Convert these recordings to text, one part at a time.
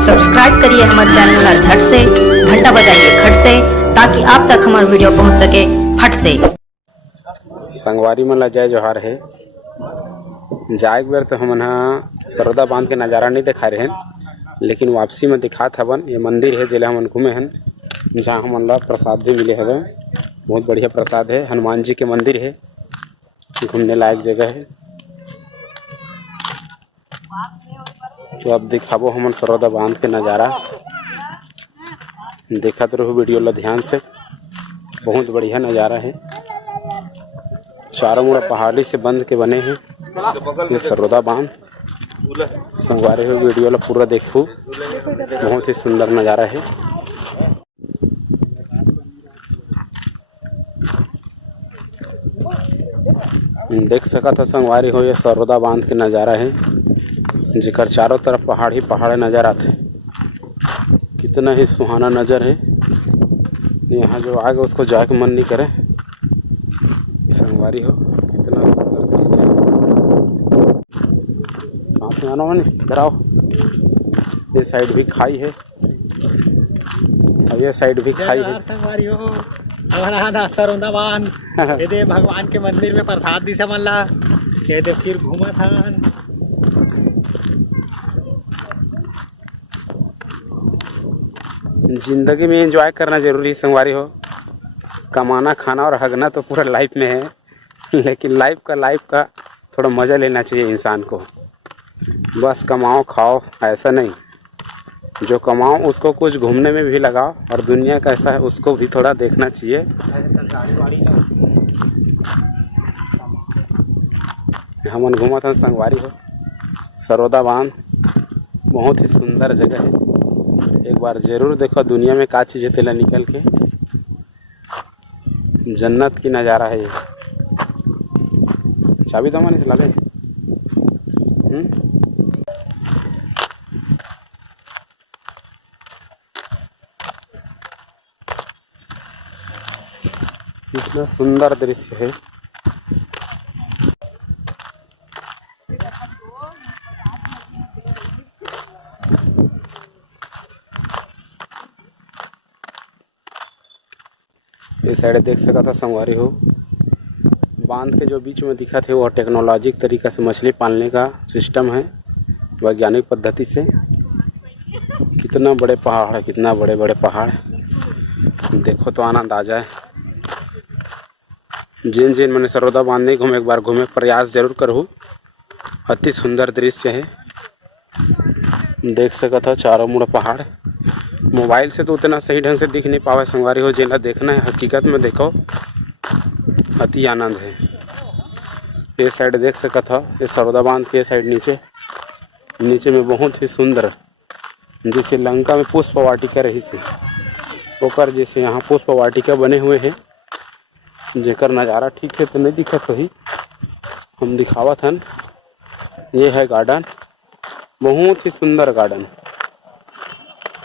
Subscribe करिए हमारे channel ला झट से, घंटा बजाइए खट से, ताकि आप तक हमारा वीडियो पहुंच सके फट से। संगवारी मन ला जय जोहार है। जाए बेर तो हमन सरोदा बांध के नज़ारा नहीं दिखा रहे हैं, लेकिन वापसी में दिखात हवन। ये मंदिर है जिला हमन घूमे हैं, जहाँ हमन ला प्रसाद भी मिले हवे। बहुत बढ़िया प्रसाद है। हनुमान जी के मंदिर है, घूमने लायक जगह है। तो अब दिखाबो हमन सरोदा बांध के नज़ारा। देखत रहो वीडियो ला ध्यान से। बहुत बढ़िया नज़ारा है। चारों मुड़ा पहाड़ी से बंध के बने हैं ये सरोदा बांध। संगवारी हो वीडियो ला पूरा देखो, बहुत ही सुंदर नज़ारा है। देख सका था संगवारी हो, ये सरोदा बांध के नज़ारा है, जिकर चारों तरफ पहाड़ ही पहाड़ नजर आते। कितना ही सुहाना नज़र है। यहाँ जो आगे उसको जाके मन नहीं करे। संगवारी हो, कितना सुंदर दृश्य है। साथ में आना मन इधर आओ। ये साइड भी खाई है और ये साइड भी खाई है। संगवारी हो, हमारा सरोदा बांध ये भगवान के मंदिर में प्रसाद दिशा मन ला ये फिर घूमत हन। जिंदगी में एंजॉय करना जरूरी है संगवारी हो। कमाना खाना और हगना तो पूरा लाइफ में है, लेकिन लाइफ का थोड़ा मज़ा लेना चाहिए इंसान को। बस कमाओ खाओ ऐसा नहीं, जो कमाओ उसको कुछ घूमने में भी लगाओ, और दुनिया कैसा है उसको भी थोड़ा देखना चाहिए। हमन घूमत हन संगवारी हो सरोदा बांध। बहुत ही सुंदर जगह है। एक बार जरूर देखो दुनिया में का चीज़ है तेला निकल के। जन्नत की नज़ारा है ये। चाबी दो मन इस लाले। इतना सुंदर दृश्य है। ये साइड देख सका था संगवारी हो, बांध के जो बीच में दिखा थे वो टेक्नोलॉजिक तरीका से मछली पालने का सिस्टम है, वैज्ञानिक पद्धति से। कितना बड़े पहाड़ है, कितना बड़े बड़े पहाड़। देखो तो आनंद आ जाए। जिन जिन मैंने सरोदा बांध नहीं घूमे, एक बार घूमे प्रयास जरूर करूँ। अति सुंदर दृश्य है। देख सका था चारों मुड़ा पहाड़। मोबाइल से तो उतना सही ढंग से दिख नहीं पावा संगवारी हो। जिला देखना है हकीकत में देखो, अति आनंद है। ये साइड देख सका था, ये सरोदा बांध के साइड नीचे में बहुत ही सुंदर, जैसे लंका में पुष्प वाटिका रही से ओकर जैसे यहाँ पुष्प वाटिका बने हुए हैं, जेकर नज़ारा ठीक से तो नहीं दिखत वही हम दिखावत हन। ये है गार्डन, बहुत ही सुंदर गार्डन।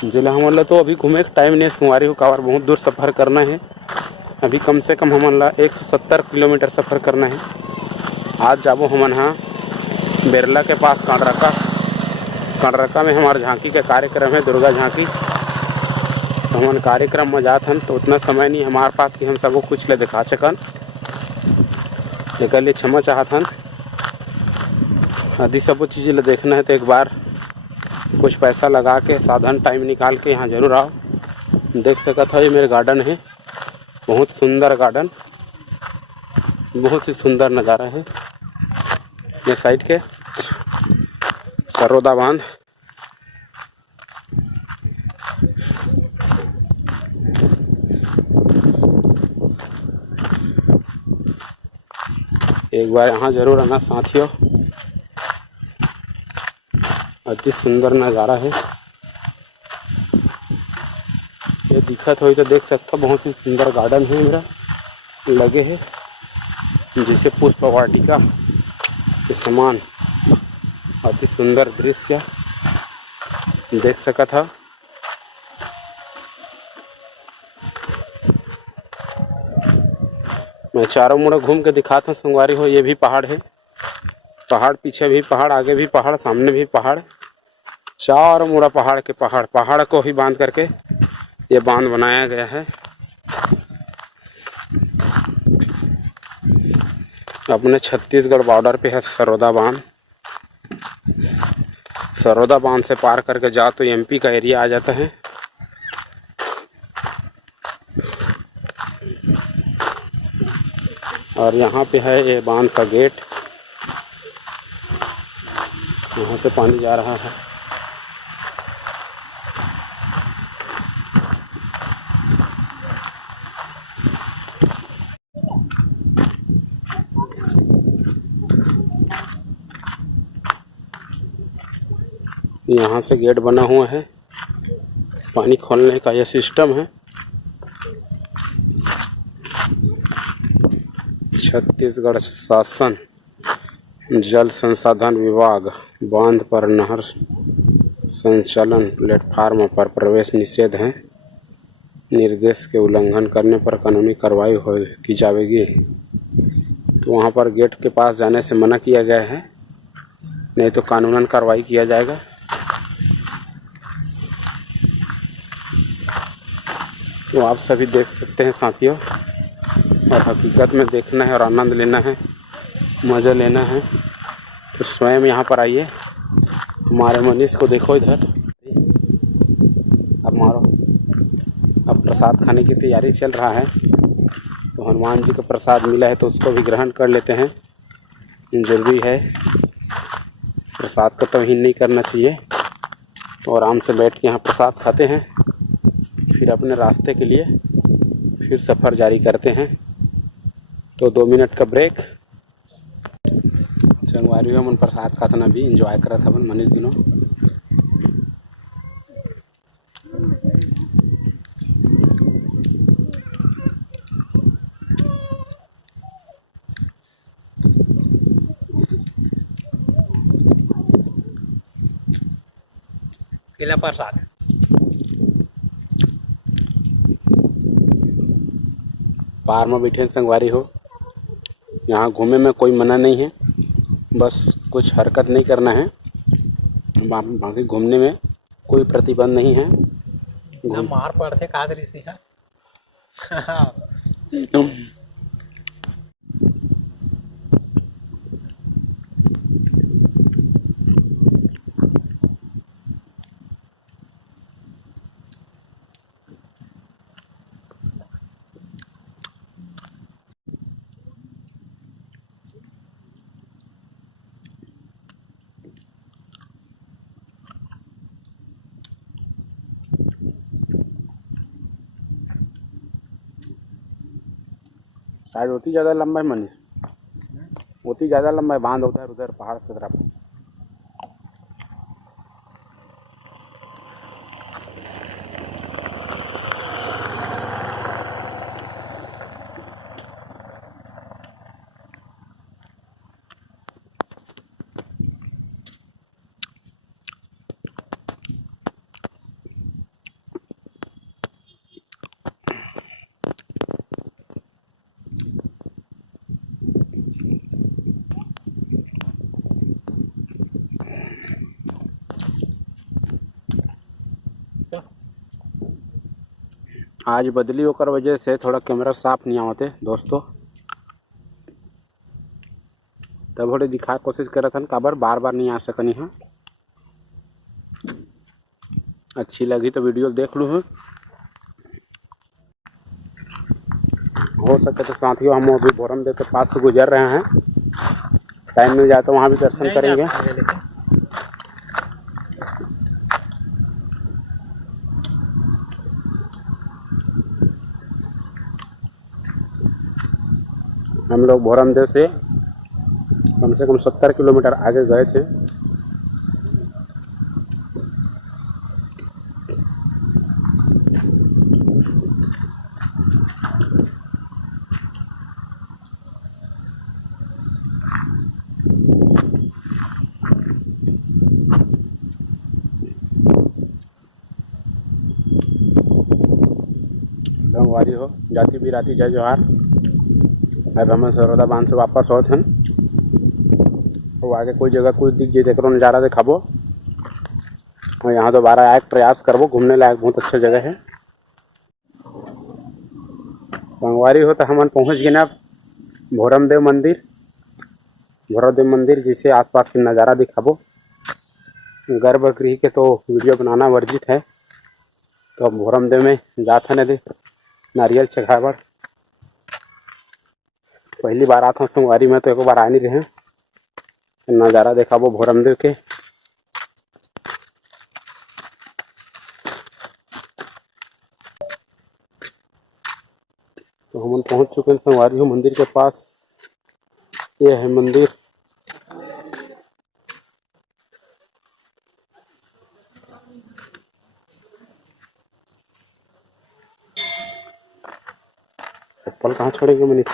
जिला हमन ला तो अभी घूमे का टाइम नहीं संगवारी हो, कावर बहुत दूर सफ़र करना है। अभी कम से कम हमन ला 170 किलोमीटर सफ़र करना है। आज जाबो हमन बेरला के पास कांडरका में हमारे झांकी का कार्यक्रम है, दुर्गा झांकी। तो हमन कार्यक्रम में जात हन, तो उतना समय नहीं हमारे पास कि हम सबको कुछ ले दिखा सकन। एक लिए क्षमा चाहत हन। यदि सब चीज़ ले देखना है तो एक बार कुछ पैसा लगा के साधन टाइम निकाल के यहाँ जरूर आओ। देख सका था ये मेरे गार्डन है, बहुत सुंदर गार्डन, बहुत ही सुंदर नज़ारा है। ये साइड के सरोदा बांध। एक बार यहाँ जरूर आना साथियों, अति सुंदर नज़ारा है। ये दिखत हो तो देख सकता, बहुत ही सुंदर गार्डन है मेरा लगे है, जैसे पुष्प वाटिका के समान। अति सुंदर दृश्य देख सका था। मैं चारों मुड़ा घूम के दिखाता संगवारी हो। ये भी पहाड़ है, पहाड़ पीछे भी पहाड़, आगे भी पहाड़, सामने भी पहाड़। चारों मुड़ा पहाड़ के पहाड़ को ही बांध करके ये बांध बनाया गया है। अपने छत्तीसगढ़ बॉर्डर पे है सरोदा बांध। सरोदा बांध से पार करके जाओ तो एमपी का एरिया आ जाता है। और यहाँ पे है ये बांध का गेट, यहाँ से पानी जा रहा है। यहाँ से गेट बना हुआ है, पानी खोलने का यह सिस्टम है। छत्तीसगढ़ शासन जल संसाधन विभाग बांध पर नहर संचालन प्लेटफार्म पर प्रवेश निषेध है। निर्देश के उल्लंघन करने पर कानूनी कार्रवाई की जाएगी। तो वहाँ पर गेट के पास जाने से मना किया गया है, नहीं तो कानूनन कार्रवाई किया जाएगा। तो आप सभी देख सकते हैं साथियों, और हकीकत में देखना है और आनंद लेना है, मज़ा लेना है तो स्वयं यहाँ पर आइए। हमारे मनीष को देखो इधर, अब मारो। अब प्रसाद खाने की तैयारी चल रहा है। तो हनुमान जी का प्रसाद मिला है तो उसको भी ग्रहण कर लेते हैं, जरूरी है। प्रसाद को तो ही नहीं करना चाहिए। तो आराम से बैठ के यहाँ प्रसाद खाते हैं, फिर अपने रास्ते के लिए फिर सफ़र जारी करते हैं। तो 2 मिनट का ब्रेक। संगवारी हो मन प्रसाद खातना भी इंजॉय करा था मन मनीष दिनों। केला प्रसाद पार में बैठे संगवारी हो, यहाँ घूमे में कोई मना नहीं है, बस कुछ हरकत नहीं करना है। बाकी घूमने में कोई प्रतिबंध नहीं है। मार पड़ते का दृश्य है। शायद होती ज़्यादा लंबा है मनीष, होती ज़्यादा लंबा है बांध उधर उधर पहाड़ की तरफ। आज बदली होकर वजह से थोड़ा कैमरा साफ नहीं आवते दोस्तों, तब थोड़ी दिखा कोशिश कर रहा था काबर बार बार नहीं आ सकनी है। अच्छी लगी तो वीडियो देख लूँ। हो सके तो साथियों हम अभी भोरम देव के पास से गुजर रहे हैं, टाइम मिल जाए तो वहाँ भी दर्शन करेंगे। हम लोग भोरमदेव से कम से कम 70 किलोमीटर आगे गए थे। संगवारी हो, जाति बिराती जय जोहार। अब हम सरोदा बांध से वापस होत हन, तो आगे कोई जगह कुछ दिख जाए तो नज़ारा दिखाबो। और यहाँ दोबारा आए प्रयास करबो, घूमने लायक बहुत अच्छा जगह है। संगवारी हो तो हमन पहुँच गए ना भोरमदेव मंदिर। भोरमदेव मंदिर जैसे आसपास के नज़ारा दिखाबो। गर्भगृह के तो वीडियो बनाना वर्जित है, तो अब भोरमदेव में जात है नदी नारियल चढ़ाए बर। पहली बार आता हूँ संगवारी में, तो एक बार आ नहीं रहे। नज़ारा दिखाबो भोरमदेव के। तो हम पहुँच चुके हैं संगवारी हो मंदिर के पास। ये है मंदिर। चप्पल कहाँ छोड़ेंगे मनीष?